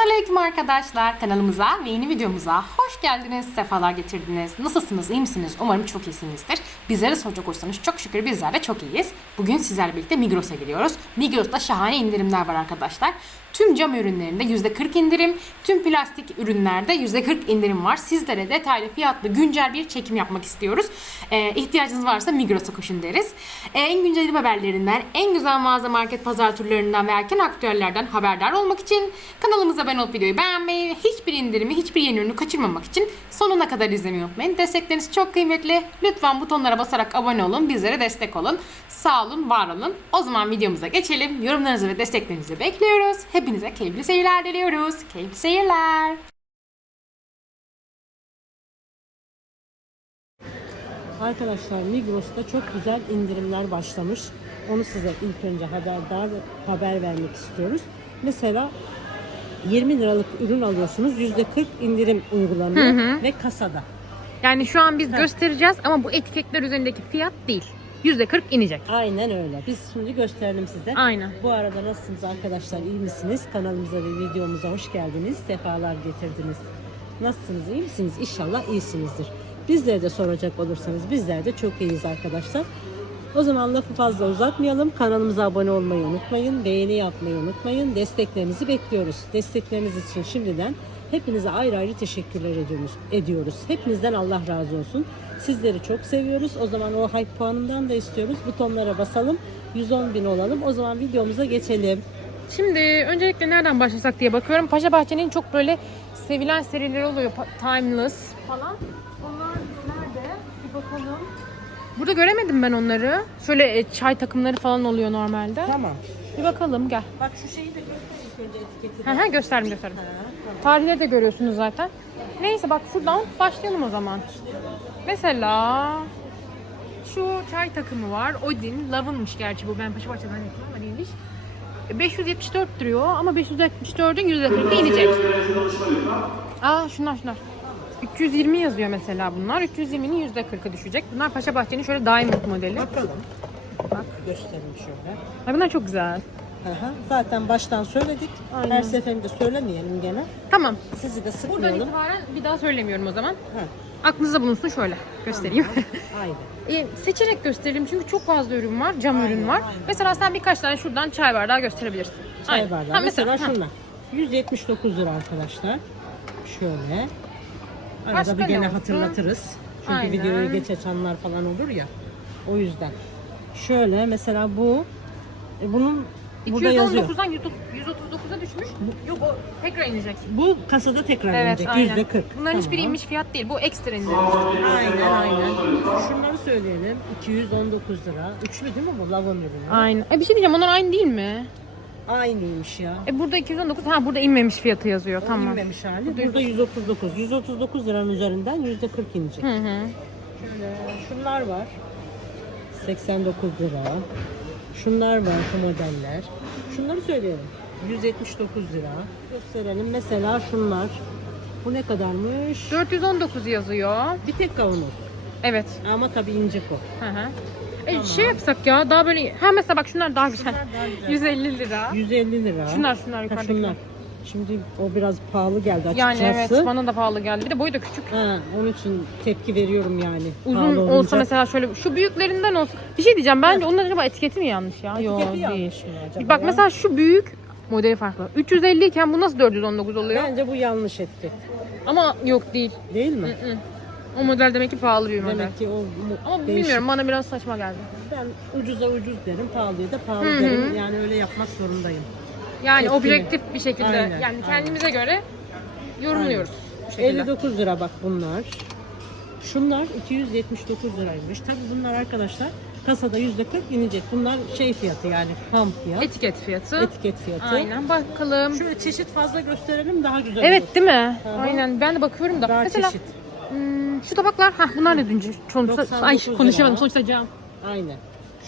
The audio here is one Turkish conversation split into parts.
Selamünaleyküm arkadaşlar. Kanalımıza ve yeni videomuza hoş geldiniz. Sefalar getirdiniz. Nasılsınız? iyi misiniz? Umarım çok iyisinizdir. Bizlere soracak olursanız çok şükür bizler de çok iyiyiz. Bugün sizlerle birlikte Migros'a gidiyoruz. Migros'ta şahane indirimler var arkadaşlar. Tüm cam ürünlerinde %40 indirim, tüm plastik ürünlerde %40 indirim var. Sizlere detaylı fiyatlı güncel bir çekim yapmak istiyoruz. Ee, ihtiyacınız varsa Migros'a koşun deriz. Ee, en güncel haberlerinden, en güzel mağaza market pazar turlarından ve erken aktüellerden haberdar olmak için kanalımıza abone olup videoyu beğenmeyi hiçbir indirimi, hiçbir yeni ürünü kaçırmamak için sonuna kadar izlemeyi unutmayın. Destekleriniz çok kıymetli. Lütfen butonlara basarak abone olun, bizlere destek olun. Sağ olun, var olun. O zaman videomuza geçelim. Yorumlarınızı ve desteklerinizi bekliyoruz. Hepinize keyifli seyirler diliyoruz. Keyifli seyirler. Arkadaşlar Migros'ta çok güzel indirimler başlamış. Onu size ilk önce haberdar haber vermek istiyoruz. Mesela 20 liralık ürün alıyorsunuz. %40 indirim uygulanıyor ve kasada. Yani şu an biz göstereceğiz ama bu etiketler üzerindeki fiyat değil. %40 inecek. Aynen öyle. Biz şimdi gösterelim size. Aynen. Bu arada nasılsınız arkadaşlar? İyi misiniz? Kanalımıza ve videomuza hoş geldiniz. Sefalar getirdiniz. Nasılsınız? iyi misiniz? İnşallah iyisinizdir. Bizlere de soracak olursanız bizler de çok iyiyiz arkadaşlar. O zaman lafı fazla uzatmayalım. Kanalımıza abone olmayı unutmayın. Beğeni yapmayı unutmayın. Desteklerinizi bekliyoruz. Destekleriniz için şimdiden hepinize ayrı ayrı teşekkürler ediyoruz. ediyoruz. Hepinizden Allah razı olsun. Sizleri çok seviyoruz. O zaman o hype puanından da istiyoruz. Butonlara basalım. 110 bin olalım. O zaman videomuza geçelim. Şimdi öncelikle nereden başlasak diye bakıyorum. Paşa Bahçe'nin çok böyle sevilen serileri oluyor. Timeless falan. Onlar nerede? Bir bakalım. Burada göremedim ben onları. Şöyle e, çay takımları falan oluyor normalde. Tamam. Bir bakalım gel. Bak şu şeyi de göster ilk önce etiketi. Hı hı gösterdim. Ha, tamam. Tarihleri de görüyorsunuz zaten. Neyse bak şuradan başlayalım o zaman. Mesela şu çay takımı var. Odin. Love'ınmış gerçi bu. Ben Paşabahçe'den yaptım ama değilmiş. E, 574 duruyor ama 574'ün %40'ı inecek. Aa şunlar şunlar. 320 yazıyor mesela bunlar. 320'nin %40'ı düşecek. Bunlar Paşabahçe'nin şöyle Diamond modeli. Bakalım. Bak. Gösterelim şöyle. Ay bunlar çok güzel. Aha, zaten baştan söyledik. Aynen. Her seferinde söylemeyelim gene. Tamam. Sizi de Buradan sıkmayalım. itibaren bir daha söylemiyorum o zaman. Ha, Aklınızda bulunsun şöyle göstereyim. aynen. E, seçerek gösterelim çünkü çok fazla ürün var, cam Aynen, ürün var. aynen. Mesela sen birkaç tane şuradan çay bardağı gösterebilirsin. Çay Aynen. bardağı. Ha, mesela, ha. şunlar. 179 lira arkadaşlar. Şöyle. Arada Başka bir ne gene olsun? hatırlatırız. Çünkü Aynen. videoyu geç açanlar falan olur ya. O yüzden. Şöyle mesela bu e, bunun burada yazıyor. 219'dan 139'a düşmüş. Yok o tekrar inecek. Bu kasada tekrar Evet, inecek. aynen. %40. Bunların Tamam. hiçbiri inmiş fiyat değil. Bu ekstra indirim. Aynen aynen. Şunları söyleyelim. 219 lira. Üçlü değil mi bu lavon ürünü? Aynen. E bir şey diyeceğim onlar aynı değil mi? Aynıymış ya. E burada 219 ha burada inmemiş fiyatı yazıyor. O tamam. inmemiş hali. Burada 139. 139 liranın üzerinden %40 inecek. Hı hı. Şöyle şunlar var. 89 lira. Şunlar var şu modeller. Şunları söyleyelim. 179 lira. Gösterelim. Mesela şunlar. Bu ne kadarmış? 419 yazıyor. Bir tek kavanoz. Evet. Ama tabii ince o. Hı hı. E Tamam. şey yapsak ya daha böyle ha mesela bak şunlar daha güzel. Şunlar daha güzel. 150 lira. 150 lira. Şunlar şunlar Ha, şunlar. Şimdi o biraz pahalı geldi Yani açıkçası. evet bana da pahalı geldi. Bir de boyu da küçük. Ha, onun için tepki veriyorum yani. Uzun Pahalı olsa olunca. mesela şöyle şu büyüklerinden olsa. Bir şey diyeceğim bence onlar acaba etiketi mi yanlış ya? Yok Etiketi değil. yanlış mı acaba bak ya? mesela şu büyük modeli farklı. 350 iken bu nasıl 419 oluyor? Bence bu yanlış etiket. Ama yok değil. Değil mi? Hı hı. O model demek ki pahalı bir model. Demek ki o mu- Ama değişik. bilmiyorum bana biraz saçma geldi. Ben ucuza ucuz derim, pahalıya da pahalı Hı hı. derim. Yani öyle yapmak zorundayım. Yani Tepkili. objektif bir şekilde Aynen, yani kendimize göre yorumluyoruz. Bu şekilde. 59 lira bak bunlar. Şunlar 279 liraymış. Tabii bunlar arkadaşlar kasada %40 inecek. Bunlar şey fiyatı yani ham fiyat. Etiket fiyatı. etiket fiyatı. Aynen bakalım. Şöyle çeşit fazla gösterelim daha güzel olur. Evet değil mi? Hı. Aynen ben de bakıyorum da. Daha Mesela çeşit. hmm, şu tabaklar ha bunlar ne dünce? Sonuçta 99 ay lira. konuşamadım sonuçta cam. Aynen.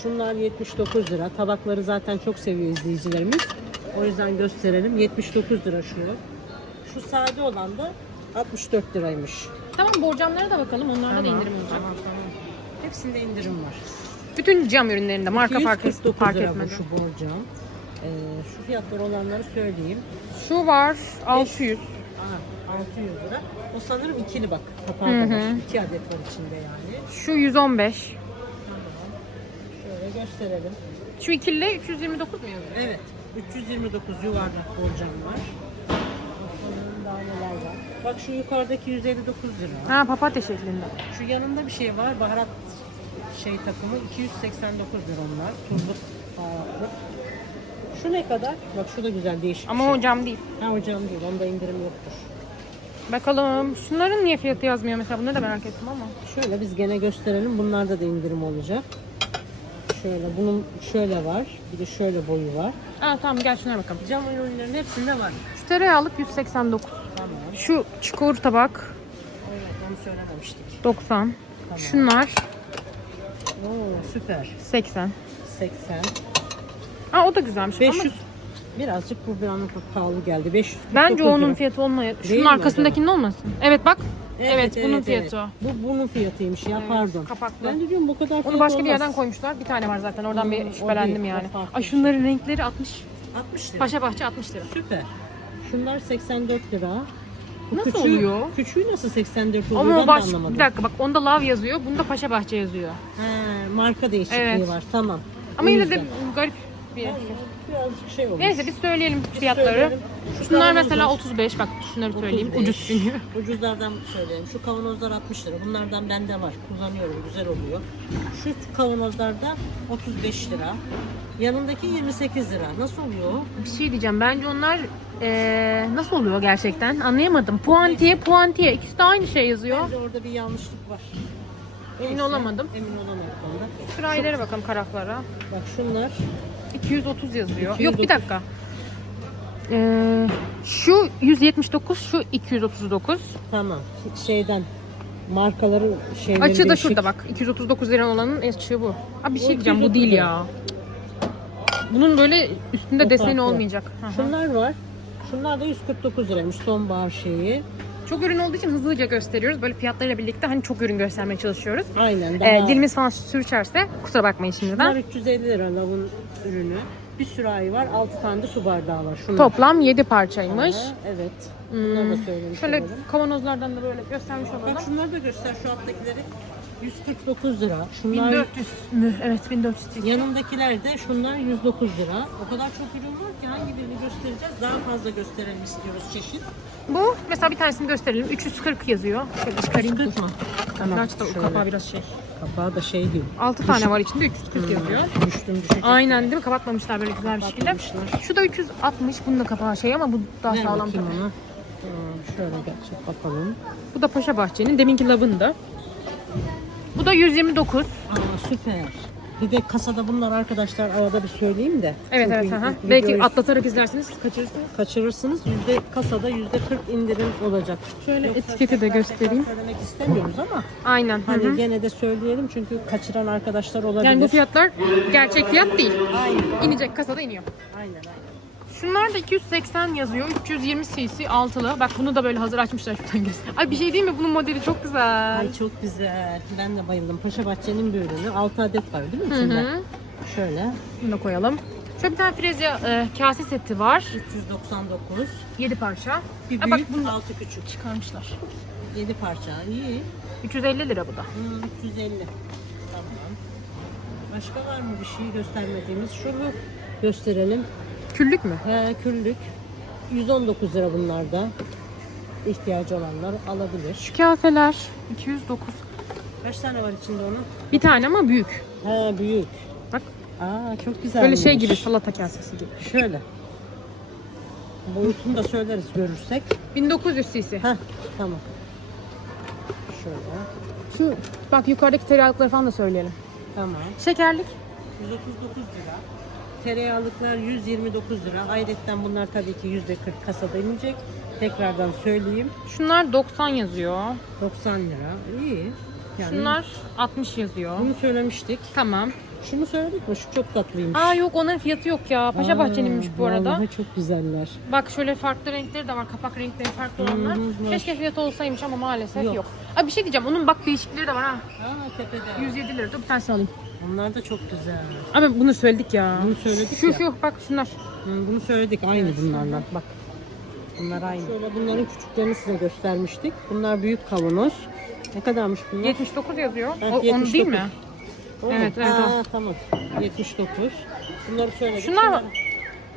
Şunlar 79 lira. Tabakları zaten çok seviyor izleyicilerimiz. O yüzden gösterelim. 79 lira şu. Şu sade olan da 64 liraymış. Tamam borcamlara da bakalım. Onlarda da indirim olacak. Tamam tamam. Hepsinde indirim var. Bütün cam ürünlerinde marka farkı 249 fark lira şu borcam. Ee, şu fiyatlar olanları söyleyeyim. Şu var 600. Aha, 600 lira. O sanırım ikili bak. Kapağı Hı var. İki adet var içinde yani. Şu 115. Tamam. Şöyle gösterelim. Şu ikili 329 mu yazıyor? Evet. 329 yuvarlak borcam var. Bakalım daha neler var. Bak şu yukarıdaki 159 lira. Ha papatya şeklinde. Şu yanında bir şey var. Baharat şey takımı 289 lira onlar. Tuzluk baharatlı. Şu ne kadar? Bak şu da güzel değişik. Ama şey. o cam değil. Ha hocam değil. Onda indirim yoktur. Bakalım. Şunların niye fiyatı yazmıyor mesela? Bunları da merak ettim ama. Şöyle biz gene gösterelim. Bunlarda da indirim olacak. Şöyle bunun şöyle var. Bir de şöyle boyu var. Ha tamam gel şuna bakalım. Cam ürünlerin hepsinde var. Şu tereyağlık 189. Tamam. Şu çukur tabak Evet onu söylememiştik. 90. Tamam. Şunlar Oo süper. 80. 80. Ha o da güzelmiş 500. ama Birazcık bu bir anlık pahalı geldi. 500. bence onun fiyatı. Değil Şunun arkasındakinin olmasın. Evet bak. Evet, bunun fiyatı o. Bu bunun fiyatıymış ya Evet, pardon. kapaklı. Ben de diyorum bu kadar fiyat Onu başka bir olmaz. yerden koymuşlar. Bir tane var zaten. Oradan Hmm, bir o şüphelendim değil, o yani. farklı Ay şunların renkleri 60. 60 lira. Paşa bahçe 60 lira. Süper. Şunlar 84 lira. Bu Nasıl oluyor? Küçüğü nasıl 84 oluyor Ama ben o de baş, anlamadım. bir dakika bak onda lav yazıyor. Bunda paşa bahçe yazıyor. He, marka değişikliği Evet. var tamam. Ama O yine yüzden. de garip bir Birazcık şey olmuş. Neyse biz söyleyelim fiyatları. söyleyelim. Şu Şunlar mesela 35 bak şunları söyleyeyim 35. ucuz çünkü. Ucuzlardan söyleyelim. Şu kavanozlar 60 lira. Bunlardan bende var. Kullanıyorum. Güzel oluyor. Şu kavanozlarda 35 lira. Yanındaki 28 lira. Nasıl oluyor? Bir şey diyeceğim bence onlar eee, nasıl oluyor gerçekten anlayamadım. Puantiye puantiye ikisi de aynı şey yazıyor. Bence orada bir yanlışlık var. Emin olamadım. Emin olamadım ondan. Sıraylara bakalım karaflara. Bak şunlar 230 yazıyor. 230. Yok bir dakika. Eee, şu 179 şu 239. tamam. Şeyden markaları şeyleri Açığı da değişik. şurada bak. 239 liran olanın açığı bu. Abi bir şey diyeceğim bu 230 değil lira. ya. Bunun böyle üstünde O deseni farklı. olmayacak. Hı hı. Şunlar var. Şunlar da 149 liraymış sonbahar şeyi. Çok ürün olduğu için hızlıca gösteriyoruz. Böyle fiyatlarıyla birlikte hani çok ürün göstermeye çalışıyoruz. Aynen. Daha Ee, dilimiz falan sürçerse kusura bakmayın Bunlar şimdiden. 350 lira lavın ürünü. Bir sürahi var. 6 tane de su bardağı var. Şunlar. Toplam 7 parçaymış. Aha, evet. Bunları da Hmm. söylemiş Şöyle olalım. kavanozlardan da böyle göstermiş olalım. Bak şunları da göster şu alttakileri. 149 lira. Şunlar 1400 mü? Evet 1400. değil. yanındakiler de şunlar 109 lira. O kadar çok ürün var ki hangi birini göstereceğiz? Daha fazla gösterelim istiyoruz çeşit. Bu mesela bir tanesini gösterelim. 340 yazıyor. Şöyle çıkarayım. 340 mı? Tamam. Aç da o kapağı biraz şey. Kapağı da şey diyor. 6 tane var içinde 340 yazıyor. Düştüm düşecek. Aynen değil mi? Kapatmamışlar böyle güzel bir şekilde. Şu da 360. Bunun da kapağı şey ama bu daha Ver sağlam bakayım tabii. onu. Hmm, şöyle gerçek bakalım. Bu da Paşa Bahçe'nin. Deminki lavında. Bu da 129. Aa süper. Bir de kasada bunlar arkadaşlar arada bir söyleyeyim de. Evet Çünkü evet. Aha. Belki atlatarak izlersiniz kaçırırsınız. kaçırırsınız. Yüzde kasada yüzde 40 indirim olacak. Şöyle Yoksa etiketi de göstereyim. söylemek istemiyoruz ama Aynen. hani hı. gene de söyleyelim çünkü kaçıran arkadaşlar olabilir. Yani bu fiyatlar gerçek fiyat değil. Aynen. İnecek kasada iniyor. Aynen aynen. Şunlar da 280 yazıyor. 320 cc altılı. Bak bunu da böyle hazır açmışlar şuradan göster. Ay bir şey değil mi? Bunun modeli çok güzel. Ay çok güzel. Ben de bayıldım. Paşa Bahçe'nin bir ürünü. 6 adet var değil mi Hı içinde? hı. Şöyle. Bunu da koyalım. Şöyle bir tane frezya e, kase seti var. 399. 7 parça. Bir Ha, bak büyük, bunu- 6 küçük. Çıkarmışlar. 7 parça. İyi. 350 lira bu da. Hmm, 350. Tamam. Başka var mı bir şey göstermediğimiz? Şunu gösterelim. Küllük mü? He, küllük. 119 lira bunlar da. İhtiyacı olanlar alabilir. Şu kaseler 209. Kaç tane var içinde onun? Bir tane ama büyük. He büyük. Bak Aa çok güzel. böyle şey gibi salata kasesi gibi. Şöyle. Boyutunu da söyleriz görürsek. 1900 cc. Heh tamam. Şöyle. Şu bak yukarıdaki tereyağlıkları falan da söyleyelim. Tamam. Şekerlik 139 lira. Tereyağlıklar 129 lira. Hayretten bunlar tabii ki %40 kasada inecek. Tekrardan söyleyeyim. Şunlar 90 yazıyor. 90 lira. İyi. Yani Şunlar 60 yazıyor. bunu söylemiştik. Tamam. Şunu söyledik mi? Şu çok tatlıymış. Aa yok onların fiyatı yok ya. Paşa Aa, Bahçe'ninmiş bu arada. Vallahi çok güzeller. Bak şöyle farklı renkleri de var. Kapak renkleri farklı olanlar. var. Keşke fiyatı olsaymış ama maalesef yok. Yok. Abi bir şey diyeceğim. Onun bak değişikleri de var ha. Aa tepede. 107 lira. Dur bir tanesini alayım. Onlar da çok güzel. Abi bunu söyledik ya. Bunu söyledik şu ya. şu bak şunlar. Hı, bunu söyledik aynı Evet, bunlarla. Bak. Bunlar aynı. Şöyle bunların küçüklerini size göstermiştik. Bunlar büyük kavanoz. Ne kadarmış bunlar? 79 yazıyor. Ha, O, onu 79. değil mi? Mu? Evet, evet, Ha, tamam. 79. Bunları söyledik. Şunlar var.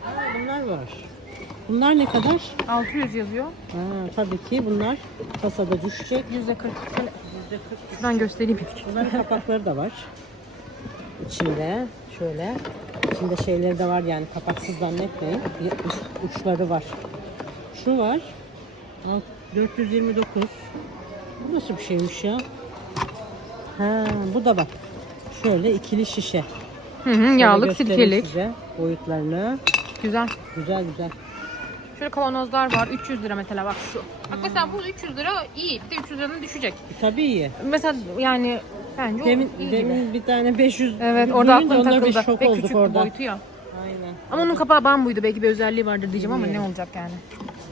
Ha, bunlar var. Bunlar ne kadar? 600 yazıyor. Ha, tabii ki bunlar kasada düşecek. %40. Şöyle Yüzde kırk şuradan göstereyim. Bunların kapakları da var. İçinde şöyle. İçinde şeyleri de var yani kapaksız zannetmeyin. Bir uç- uçları var. Şu var. Alt- 429. Bu nasıl bir şeymiş ya? Ha, bu da bak. Şöyle ikili şişe. Hı hı, Şöyle yağlık, göstereyim silkelik. Size boyutlarını. Güzel. Güzel güzel. Şöyle kavanozlar var. 300 lira mesela bak şu. Bak mesela bu 300 lira iyi. Bir de 300 liradan düşecek. E, tabii iyi. Mesela yani bence o Demin, iyi gibi. demin bir tane 500 Evet orada aklım onlar bir takıldı. şok Ve olduk küçük orada. boyutu ya. Aynen. Ama onun kapağı bambuydu. Belki bir özelliği vardır diyeceğim ama ne olacak yani.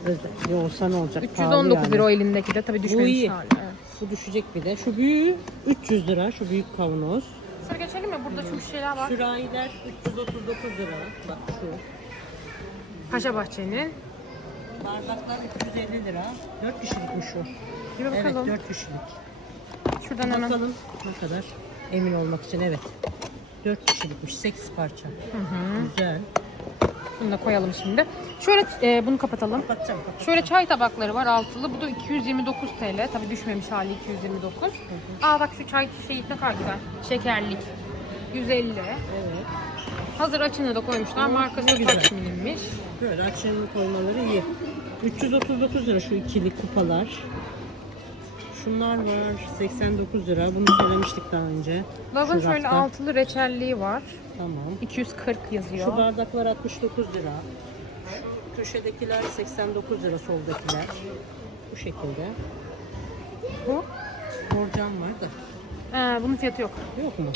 Özel. Olsa ne olacak? Pahalı 319 yani. lira o elindeki de. Tabii düşmemiş iyi. hali. Evet. Su düşecek bir de. Şu büyüğü 300 lira. Şu büyük kavanoz. Şöyle geçelim mi? Burada çünkü şeyler var. Sürahiler 339 lira. Bak şu. Paşa Bahçe'nin. Bardaklar 350 lira. 4 kişilikmiş şu. Bir Evet bakalım. 4 kişilik. Şuradan hemen. Bakalım ne kadar. Emin olmak için evet. 4 kişilikmiş. 8 parça. Hı hı. Güzel. Bunu da koyalım şimdi. Şöyle e, bunu kapatalım. Kapatacağım. kapatacağım. Şöyle çay tabakları var altılı. Bu da 229 TL. Tabii düşmemiş hali 229. Aa bak şu çay şeyi ne kadar güzel. Şekerlik. 150. Evet. Hazır açını da koymuşlar. Markası güzel. Taksim'inmiş. Böyle açığını koymaları iyi. 339 lira şu ikili kupalar. Şunlar var 89 lira. Bunu söylemiştik daha önce. Şu şöyle rafta. altılı reçelliği var. Tamam. 240 yazıyor. Şu bardaklar 69 lira. Şu köşedekiler 89 lira soldakiler. Bu şekilde. Bu. Borcam var da. Ee, bunun fiyatı yok. Yok mu?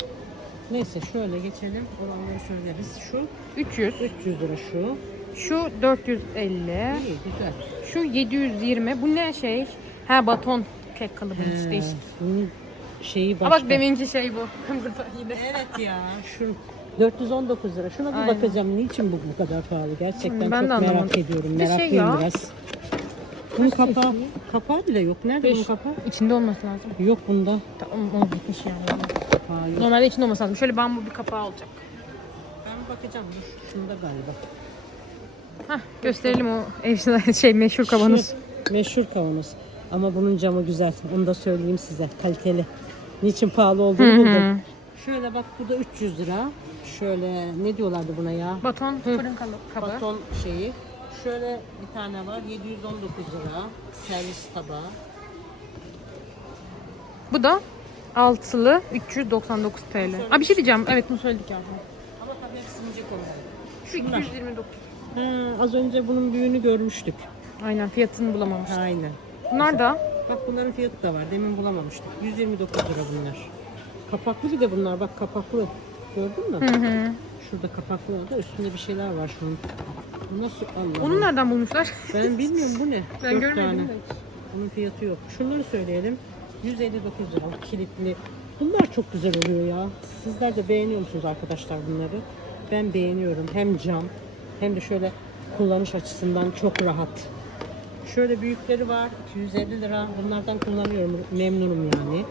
Neyse şöyle geçelim. Olanları söyleriz. Şu 300. 300 lira şu. Şu 450. İyi güzel. Şu 720. Bu ne şey? Ha baton kek kalıbı işte Ee, işte. bunun şeyi Aa, başka. bak deminki şey bu. Burada yine. Evet ya. Şu 419 lira. Şuna bir Aynen. bakacağım. Niçin bu bu kadar pahalı? Gerçekten ben de çok merak anlamadım. ediyorum. Bir şey Meraklıyım ya. biraz. Bunun Kaç kapağı, sesi? kapağı bile yok. Nerede Beş. bunun kapağı? İçinde olması lazım. Yok bunda. Tamam o gitmiş yani. Kapağı yok. Normalde içinde olması lazım. Şöyle bambu bir kapağı olacak. Ben bakacağım. Şunda galiba. Hah gösterelim o ev şey meşhur kavanoz. Şu meşhur kavanoz. Ama bunun camı güzel. Onu da söyleyeyim size. Kaliteli. Niçin pahalı olduğunu Hı hı. buldum. Şöyle bak bu da 300 lira. Şöyle ne diyorlardı buna ya? Baton fırın kalı- kabı. Baton şeyi. Şöyle bir tane var 719 lira. Servis tabağı. Bu da altılı 399 TL. Aa bir şey diyeceğim. Evet bunu söyledik ya. Ama tabii hepsi ince konu. Şu Şunlar. 229. Ha, az önce bunun büyüğünü görmüştük. Aynen fiyatını bulamamıştım. Aynen. Bunlar da Bak bunların fiyatı da var. Demin bulamamıştık. 129 lira bunlar. Kapaklı bir de bunlar. Bak kapaklı. Gördün mü? hı hı. Şurada kapaklı var da üstünde bir şeyler var şunun. Bu Nasıl Allah? Onu nereden bulmuşlar? Ben bilmiyorum bu ne? Ben Dört görmedim tane. de. Bunun fiyatı yok. Şunları söyleyelim. 159 lira kilitli. Bunlar çok güzel oluyor ya. Sizler de beğeniyor musunuz arkadaşlar bunları? Ben beğeniyorum. Hem cam hem de şöyle kullanış açısından çok rahat. Şöyle büyükleri var. 250 lira. Bunlardan kullanıyorum. Memnunum yani.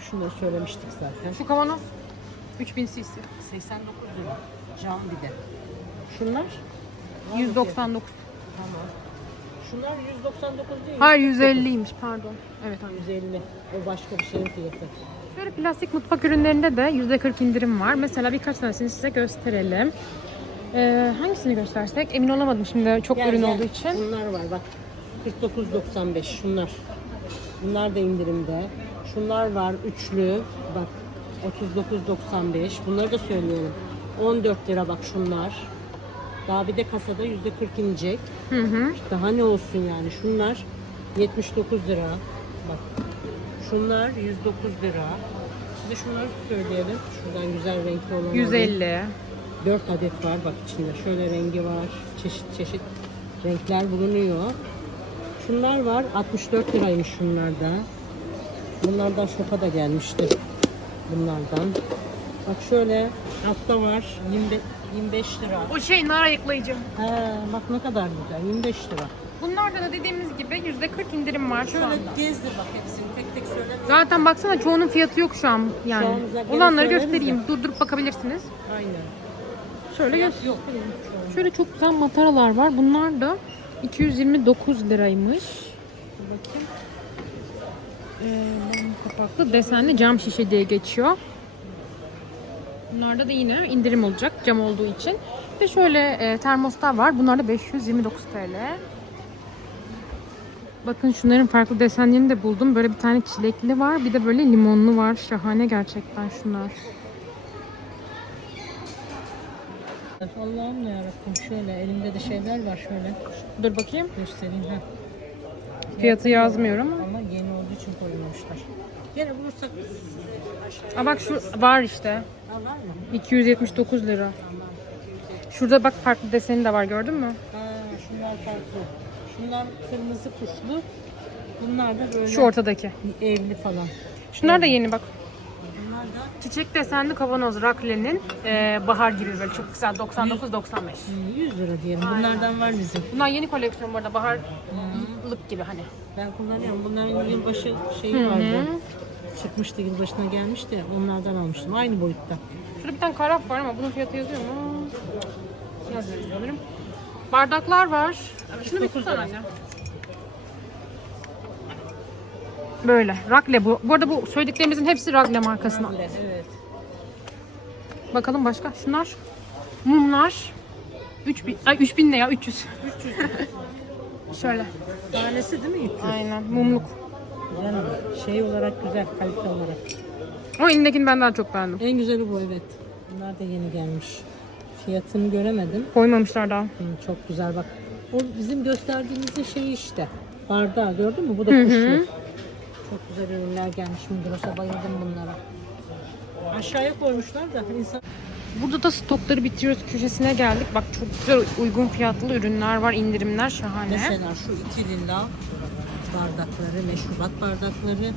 Şunları söylemiştik zaten. Şu kavanoz 3000 cc. 89 lira. Cam bir de. Şunlar? 199. Tamam. Şunlar 199 değil. Hayır 149. 150'ymiş pardon. Evet abi. 150. O başka bir şeyin fiyatı. Şöyle plastik mutfak ürünlerinde de %40 indirim var. Mesela birkaç tanesini size gösterelim. Ee, hangisini göstersek emin olamadım şimdi çok Gel, ürün gel. olduğu için. Bunlar var bak. 49.95 şunlar. Bunlar da indirimde. Şunlar var üçlü. Bak 39.95. Bunları da söyleyelim. 14 lira bak şunlar. Daha bir de kasada %40 inecek. Hı hı. Daha ne olsun yani. Şunlar 79 lira. Bak. Şunlar 109 lira. De şunları söyleyelim. Şuradan güzel renkli olanları. 150. 4 adet var bak içinde. Şöyle rengi var. Çeşit çeşit renkler bulunuyor. Şunlar var. 64 liraymış şunlarda. Bunlardan şoka da gelmişti. Bunlardan. Bak şöyle altta var. 25 25 lira. O şey nar ayıklayıcı. He, bak ne kadar güzel. 25 lira. Bunlarda da dediğimiz gibi %40 indirim var şu Şöyle anda. gezdir bak hepsini tek tek söyle. Zaten baksana çoğunun fiyatı yok şu an yani. Şu an zaten Olanları söyleriz göstereyim. Durdurup bakabilirsiniz. Aynen. Şöyle Fiyat. Şöyle çok güzel mataralar var. Bunlar da 229 liraymış. Bakayım. Ee, kapaklı desenli cam şişe diye geçiyor. Bunlarda da yine indirim olacak cam olduğu için. Ve şöyle e, termoslar var. Bunlar da 529 TL. Bakın şunların farklı desenlerini de buldum. Böyle bir tane çilekli var. Bir de böyle limonlu var. Şahane gerçekten şunlar. Allah'ım yarabbim şöyle elimde de şeyler var şöyle Dur bakayım. göstereyim. Heh. Fiyatı yazmıyorum ama. Ama yeni olduğu için koymamışlar. Gene bulursak Aa bak şu var işte. Ha, var mı? 279 lira. Şurada bak farklı deseni de var gördün mü? Ha, şunlar farklı. Şunlar kırmızı kuşlu. Bunlar da böyle Şu ortadaki. evli falan. Şunlar da yeni bak. Bunlar Çiçek desenli kavanoz Rakle'nin e, bahar gibi böyle çok güzel 99-95. hmm, 100 lira diyelim. Bunlardan var bizim. Bunlar yeni koleksiyon bu arada bahar Hmm. lık gibi hani. Ben kullanıyorum. Bunların yılbaşı şeyi vardı. Çıkmıştı yılbaşına gelmişti. Onlardan almıştım. Aynı boyutta. Şurada bir tane karaf var ama bunun fiyatı yazıyor mu? Yazmıyor sanırım. Bardaklar var. Şunu bir 49 tutsana anne. Böyle. Rakle bu. Bu arada bu söylediklerimizin hepsi Rakle markasına. Evet. Bakalım başka. Şunlar. Mumlar. 3000. Ay 3000 ne ya? 300. 300 Şöyle. tanesi değil mi 300? Aynen. Mumluk. Ama. Şey olarak güzel, kalite olarak. Ama elindekini ben daha çok beğendim. En güzeli bu evet. Bunlar da yeni gelmiş. Fiyatını göremedim. Koymamışlar daha. Hı, çok güzel bak. O bizim gösterdiğimizde şey işte. Bardağı gördün mü? Bu da Hı hı. Çok güzel ürünler gelmiş. Migros'a bayıldım bunlara. Aşağıya koymuşlar da insan Burada da stokları bitiriyoruz köşesine geldik. Bak çok güzel uygun fiyatlı ürünler var. indirimler şahane. mesela şu iki lila bardakları, meşrubat bardakları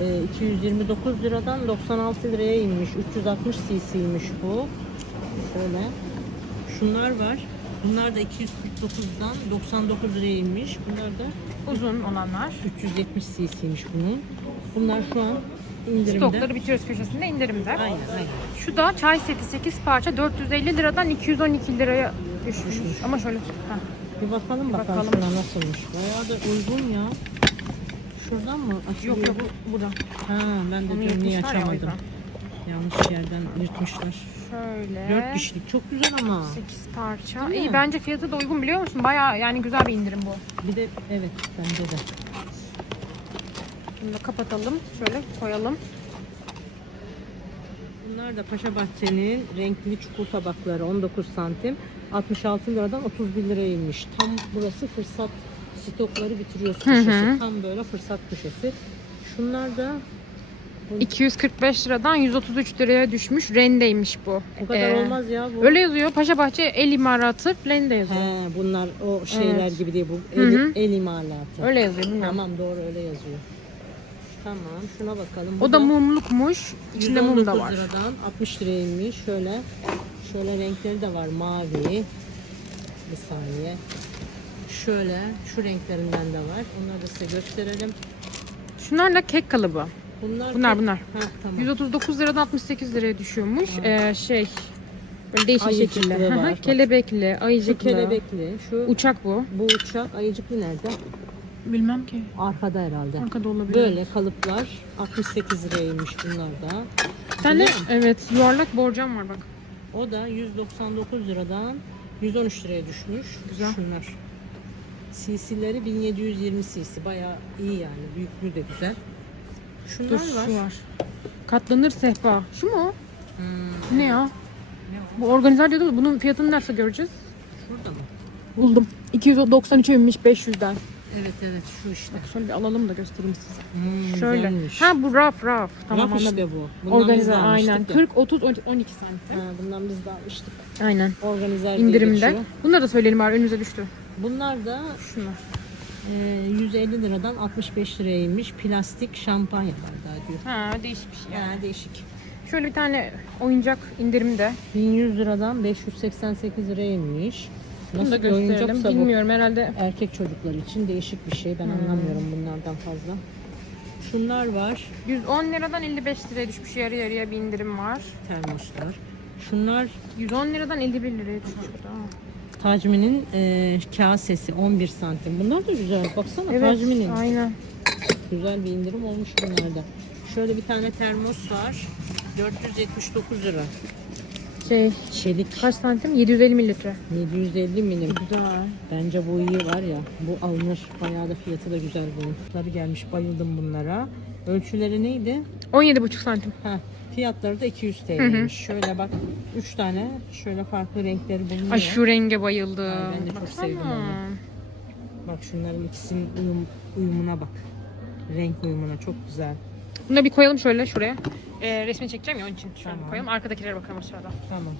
e, 229 liradan 96 liraya inmiş. 360 cc'ymiş bu. Şöyle. Şunlar var. Bunlar da 249'dan 99 liraya inmiş. Bunlar da Uzun olanlar. 370 cc'ymiş bunun. Bunlar şu an indirimde. Stokları bitiriyoruz köşesinde indirimde. Aynen aynen. Şu da çay seti 8 parça 450 liradan 212 liraya düşmüş. Ama şöyle. Heh. Bir bakalım bakalım, bakalım. şuna nasılmış. Bayağı da uygun ya. Şuradan mı açılıyor? Yok yok bu burada. Ha ben de Onu niye yırtmışlar ya o açamadım. yüzden. Yanlış yerden yırtmışlar. Şöyle. 4 dişlik çok güzel ama. 8 parça. Değil mi? İyi bence fiyatı da uygun biliyor musun? Baya yani güzel bir indirim bu. Bir de evet bence de. Bunu da kapatalım. Şöyle koyalım. Bunlar da Paşa Bahçe'nin renkli çukur tabakları 19 santim. 66 liradan 31 liraya inmiş. Tam burası fırsat stokları bitiriyoruz köşesi. Tam böyle fırsat köşesi. Şunlar da 245 liradan 133 liraya düşmüş. Rendeymiş bu. bu kadar Ee, olmaz ya bu. Öyle yazıyor. Paşa Bahçe el imaratı rende yazıyor. He, bunlar o şeyler Evet. gibi değil bu Hı el, hı. el imalatı. Öyle yazıyor bilmiyorum. Tamam doğru öyle yazıyor. Tamam şuna bakalım. O Bu da mumlukmuş. İçinde mum da 119 var. liradan 60 liraya inmiş. Şöyle şöyle renkleri de var. Mavi. Bir saniye. Şöyle şu renklerinden de var. Onları da size gösterelim. Şunlar da kek kalıbı. Bunlar Bunlar bunlar. Ha, tamam. 139 liradan 68 liraya düşüyormuş. Ee, şey böyle değişik Ayıcıklı şekilde. Hı hı, var. Kelebekli, Şu ayıcıklı. kelebekli, şu Uçak bu. bu uçak ayıcıklı nerede? Bilmem ki. Arkada herhalde. Arkada olabilir. Böyle kalıplar 68 liraya inmiş bunlar da. Bir tane Biliyor musun? evet yuvarlak borcam var bak. O da 199 liradan 113 liraya düşmüş. Güzel. Şunlar. CC'leri 1720 cc. Bayağı iyi yani. Büyüklüğü de güzel. Şunlar Dur var. şu var. Katlanır sehpa. Şu mu? o? Hmm, Ne ya? ne var? Bu organizer diyordu. Bunun fiyatını nasıl göreceğiz? Şurada mı? Buldum. 293'e inmiş 500'den. Evet evet şu işte. Bak şöyle bir alalım da göstereyim size. Hmm, Şöyle. güzelmiş. Ha bu raf raf. Tamam Raf anladım. işte bu. Bundan biz de Organizer almıştık aynen. ya. 40 30 12 santim. Ha, bundan biz de almıştık. Aynen. Organizer diye İndirimde. geçiyor. Bunları da söyleyelim bari önümüze düştü. Bunlar da Şunlar. E, 150 liradan 65 liraya inmiş. Plastik şampanya bardağı diyor. Ha değişik bir şey. Ha, değişik. Şöyle bir tane oyuncak indirimde. 1100 liradan 588 liraya inmiş. Bunu Nasıl da bir oyuncaksa gösterelim. bu? Bilmiyorum herhalde. Erkek çocuklar için değişik bir şey. Ben Hmm. anlamıyorum bunlardan fazla. Şunlar var. 110 liradan 55 liraya düşmüş yarı yarıya bir indirim var. Termoslar. Şunlar 110 liradan 51 liraya düşmüş. Tacmi'nin e, kasesi 11 santim. Bunlar da güzel. Baksana Tacmi'nin. aynen. Güzel bir indirim olmuş bunlarda. Şöyle bir tane termos var. 479 lira. Şey Çelik. kaç santim? 750 mililitre. 750 milim. Güzel. Bence bu iyi var ya. Bu alınır. Bayağı da fiyatı da güzel bunun. Bunları gelmiş. Bayıldım bunlara. Ölçüleri neydi? 17,5 santim. Ha, fiyatları da 200 TL'ymiş. Şöyle bak 3 tane şöyle farklı renkleri bulunuyor. Ay şu renge bayıldım. Ay, ben de çok Baksana. sevdim onu. Bak şunların ikisinin uyum, uyumuna bak. Renk uyumuna çok güzel. Bunu da bir koyalım şöyle şuraya. Ee, resmini çekeceğim ya onun için şöyle Tamam. koyalım. Arkadakilere bakalım aşağıda. Tamam.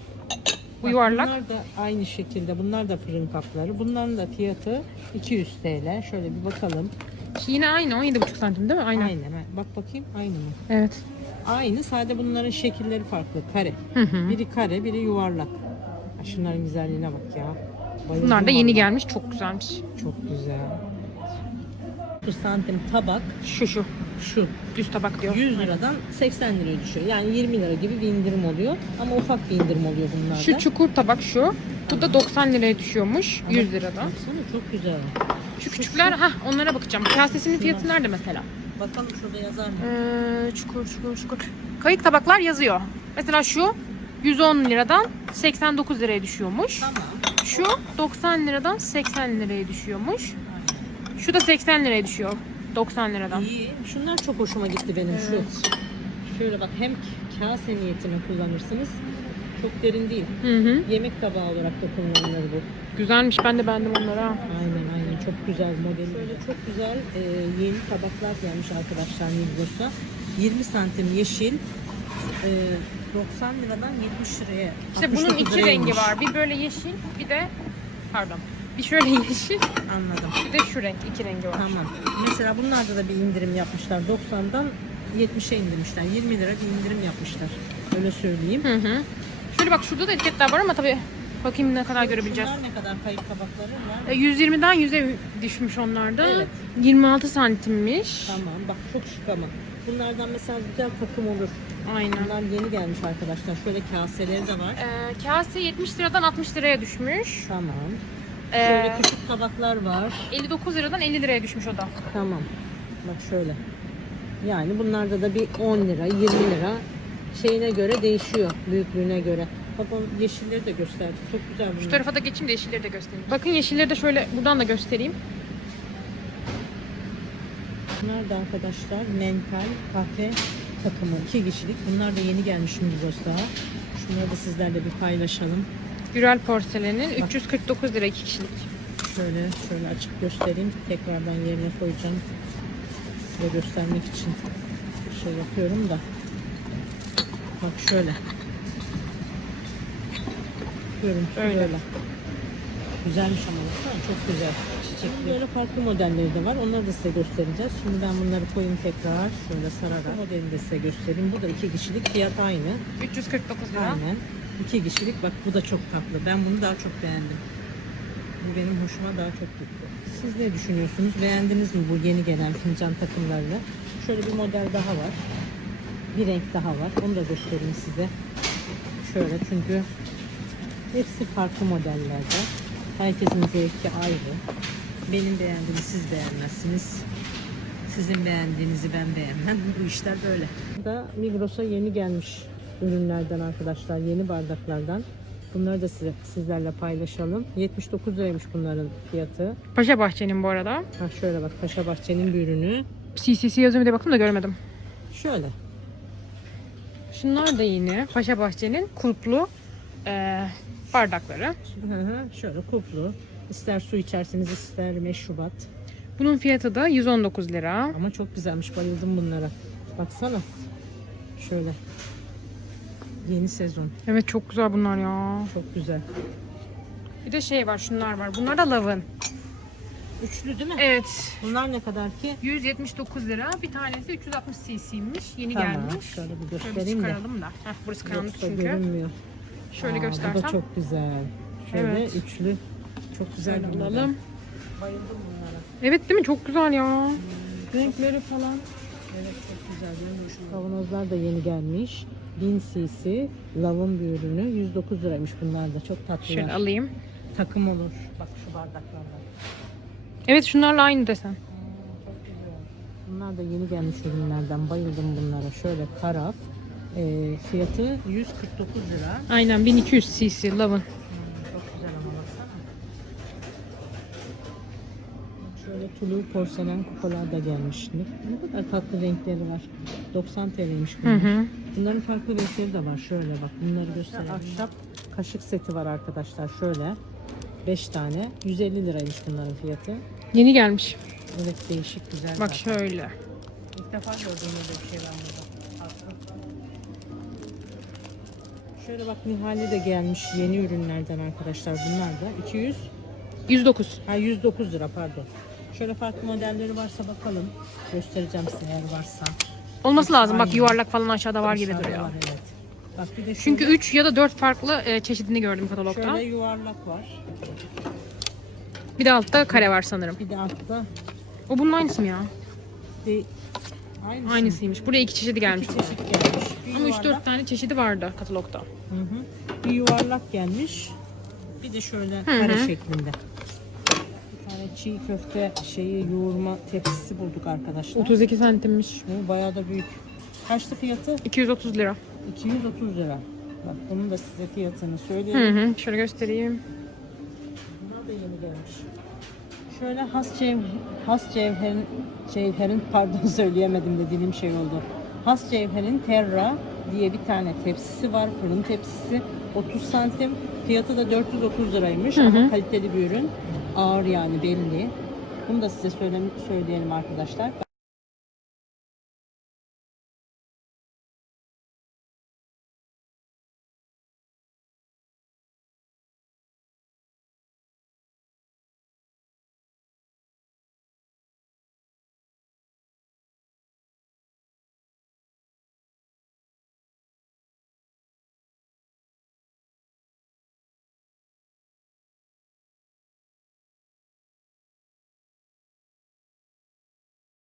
Bu Bak, yuvarlak. Bunlar da aynı şekilde. Bunlar da fırın kapları. Bunların da fiyatı 200 TL. Şöyle bir bakalım. Yine aynı 17,5 santim değil mi? Aynen. Aynı. mı? Bak bakayım aynı mı? Evet. Aynı. Sadece bunların şekilleri farklı. Kare. Hı hı. Biri kare, biri yuvarlak. Şunların güzelliğine bak ya. Bayıldım Bunlar da yeni vallahi. gelmiş. Çok güzelmiş. Çok güzel. 30 santim tabak Şu şu. şu. Düz tabak diyor. 100 liradan 80 liraya düşüyor. Yani 20 lira gibi bir indirim oluyor. Ama ufak bir indirim oluyor bunlarda. Şu çukur tabak şu. Bu da 90 liraya düşüyormuş. 100 liradan. Baksana çok güzel. Şu küçükler, ha onlara bakacağım. Kasesinin fiyatı nerede mesela? Bakalım şurada yazar mı? Ee, çukur, çukur, çukur. Kayık tabaklar yazıyor. Mesela şu 110 liradan 89 liraya düşüyormuş. Tamam. Şu 90 liradan 80 liraya düşüyormuş. Şu da 80 liraya düşüyor. 90 liradan. İyi. Şunlar çok hoşuma gitti benim Evet. şu. Şöyle bak hem kase niyetine kullanırsınız. Çok derin değil. Hı hı. Yemek tabağı olarak da kullanılır bu. Güzelmiş. Ben de beğendim onları ha. Aynen aynen çok güzel modeli. Şöyle çok güzel e, yeni tabaklar gelmiş arkadaşlar Migros'a. 20 santim yeşil. e, 90 liradan 70 liraya. İşte bunun 69 iki liraymış. rengi var. Bir böyle yeşil, bir de pardon. Bir şöyle yeşil, Anladım. bir de şu renk. iki rengi var. Tamam. Mesela bunlarda da bir indirim yapmışlar. 90'dan 70'e indirmişler. 20 lira bir indirim yapmışlar. Öyle söyleyeyim. Hı hı. Şöyle bak şurada da etiketler var ama tabii bakayım ne kadar görebileceğiz. Bunlar ne kadar kayıp tabakları var? E, 120'den 100'e düşmüş onlarda. Evet. 26 santimmiş. Tamam bak çok şık ama. Bunlardan mesela güzel takım olur. Aynen. Bunlar yeni gelmiş arkadaşlar. Şöyle kaseleri de var. Ee, kase 70 liradan 60 liraya düşmüş. Tamam. Ee, Şöyle küçük tabaklar var. 59 liradan 50 liraya düşmüş o da. Tamam. Bak şöyle. Yani bunlarda da bir 10 lira, 20 lira şeyine göre değişiyor. Büyüklüğüne göre. Bak o yeşilleri de gösterdi. Çok güzel bunlar. Şu tarafa da geçeyim de yeşilleri de göstereyim. Bakın yeşilleri de şöyle buradan da göstereyim. Bunlar da arkadaşlar mental kahve takımı. 2 kişilik. Bunlar da yeni gelmiş Migros'ta. Şunları da sizlerle bir paylaşalım. Gürel porselenin Bak. 349 lira 2 kişilik. Şöyle şöyle açıp göstereyim. Tekrardan yerine koyacağım. Size göstermek için şey yapıyorum da. Bak şöyle. Görüntüsü Öyle. böyle. Güzelmiş ama baksana çok güzel. Çiçekli. Böyle farklı modelleri de var. Onları da size göstereceğiz. Şimdi ben bunları koyayım tekrar. Şöyle sararak. Modelini de size göstereyim. Bu da iki kişilik. Fiyat aynı. 349 lira. Aynen. İki kişilik. Bak bu da çok tatlı. Ben bunu daha çok beğendim. Bu benim hoşuma daha çok gitti. Siz ne düşünüyorsunuz? Beğendiniz mi bu yeni gelen fincan takımlarını? Şöyle bir model daha var. Bir renk daha var. Onu da göstereyim size. Şöyle çünkü hepsi farklı modellerde. Herkesin zevki ayrı. Benim beğendiğimi siz beğenmezsiniz. Sizin beğendiğinizi ben beğenmem. Bu işler böyle. Da Migros'a yeni gelmiş ürünlerden arkadaşlar. Yeni bardaklardan. Bunları da size, sizlerle paylaşalım. 79 liraymış bunların fiyatı. Paşa Bahçe'nin bu arada. Ha şöyle bak Paşa Bahçe'nin bir ürünü. CCC yazıyor mu diye baktım da görmedim. Şöyle. Şunlar da yine Paşa Bahçe'nin kulplu eee, bardakları. Hı hı, şöyle kuplu. İster su içersiniz ister meşrubat. Bunun fiyatı da 119 lira. Ama çok güzelmiş. Bayıldım bunlara. Baksana. Şöyle. Yeni sezon. Evet çok güzel bunlar ya. Çok güzel. Bir de şey var şunlar var. Bunlar da lavın. Üçlü değil mi? Evet. Bunlar ne kadar ki? 179 lira. Bir tanesi 360 cc'ymiş. Yeni Tamam, gelmiş. şöyle bir göstereyim de. çıkaralım da. Heh, burası karanlık Yoksa çünkü. görünmüyor. Şöyle Aa, göstersem. Bu da çok güzel. Şöyle Evet. üçlü. Çok güzel Şöyle bunlar. alalım. Bayıldım bunlara. Evet değil mi? Çok güzel ya. Renkleri falan. Evet çok güzel. De hoşuma Kavanozlar da yeni gelmiş. 1000 cc lavın bir ürünü 109 liraymış bunlar da çok tatlılar. Şöyle alayım. Takım olur. Bak şu bardaklarla. Evet şunlarla aynı desen. Bunlar da yeni gelmiş ürünlerden. Bayıldım bunlara. Şöyle karaf. Ee, fiyatı 149 lira. Aynen 1200 cc lavın. Hmm, çok güzel ama baksana. Tulu porselen kupalar da gelmiş. Ne, ne kadar tatlı renkleri var. 90 TL'ymiş Hı bunlar. hı. Bunların farklı renkleri de var. Şöyle bak bunları göstereyim. Ahşap kaşık seti var arkadaşlar. Şöyle 5 tane. 150 liraymış bunların fiyatı. Yeni gelmiş. Evet değişik güzel. Bak zaten. şöyle. İlk defa gördüm öyle bir şey ben burada. Farklı. Şöyle bak Nihal'e de gelmiş yeni ürünlerden arkadaşlar. Bunlar da 200 109. ha 109 lira pardon. Şöyle farklı modelleri varsa bakalım. Göstereceğim size eğer varsa. Olması lazım. Bak yuvarlak falan aşağıda var gibi duruyor. Var, evet. Bak bir de Çünkü şöyle, 3 ya da 4 farklı e, çeşidini gördüm katalogda. şöyle yuvarlak var. Bir de altta kare var sanırım. Bir de altta O bunun aynısı mı ya? de aynısı. Aynısıymış. Buraya iki çeşidi gelmiş. İki çeşit gelmiş. Bir Ama 3-4 yuvarlak- tane çeşidi vardı katalogda. Hı hı. Bir yuvarlak gelmiş. Bir de şöyle kare şeklinde. Çiğ köfte şeyi yoğurma tepsisi bulduk arkadaşlar. 32 santimmiş. Bu bayağı da büyük. Kaçtı fiyatı? 230 lira. 230 lira. Bak bunun da size fiyatını Hı söyleyeyim. hı. Şöyle göstereyim. Bunlar da yeni gelmiş. Şöyle has cev has cevherin cevherin pardon söyleyemedim de dilim şey oldu. Has cevherin Terra diye bir tane tepsisi var. Fırın tepsisi. 30 santim. Fiyatı da 430 liraymış Hı hı. ama kaliteli bir ürün. Ağır yani belli. Bunu da size söyle, söyleyelim arkadaşlar.